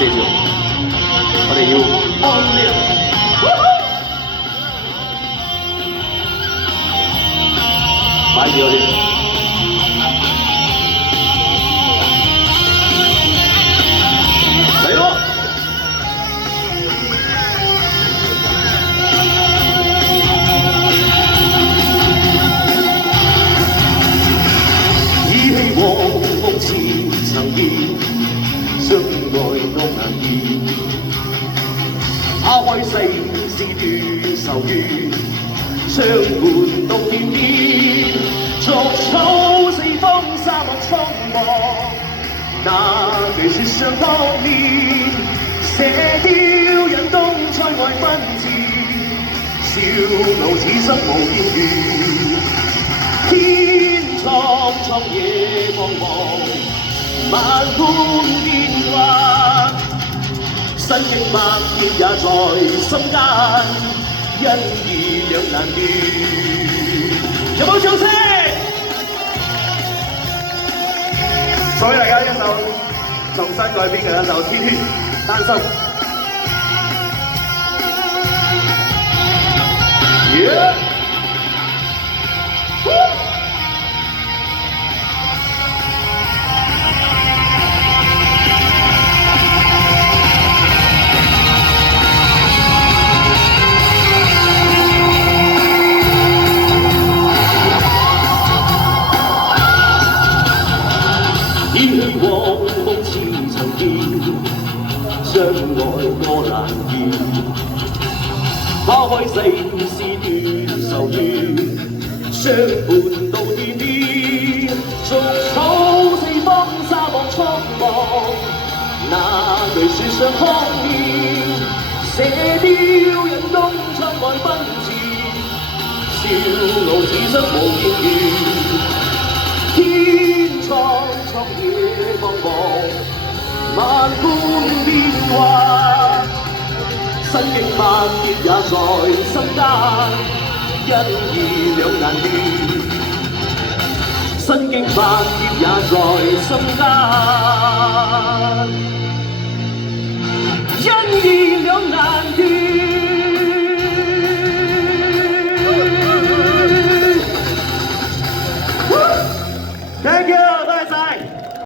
謝謝我哋要安呢擺住我哋。嚟咯！依稀往夢前曾見，相愛多難言。拋開世事斷愁怨，相伴到天邊。逐草四方沙漠蒼茫。那句說相當面，射雕引東塞外奔馳，笑傲此生無邊緣。天蒼蒼野茫茫，萬般變幻，身經百劫也在心間，因義兩難斷。有冇掌聲？送俾大家一首重新改編嘅一首《天天單身》。依稀往夢前曾見，相愛多難言。拋開世事斷愁怨，相伴到天邊。逐草四方沙漠蒼茫，那句説相當面。射雕引東塞外奔馳，笑傲此生無邊緣。天蒼蒼野茫茫，萬般變幻，身經百劫也在心間，因義兩難斷。身經百劫也在心間，因義兩難斷。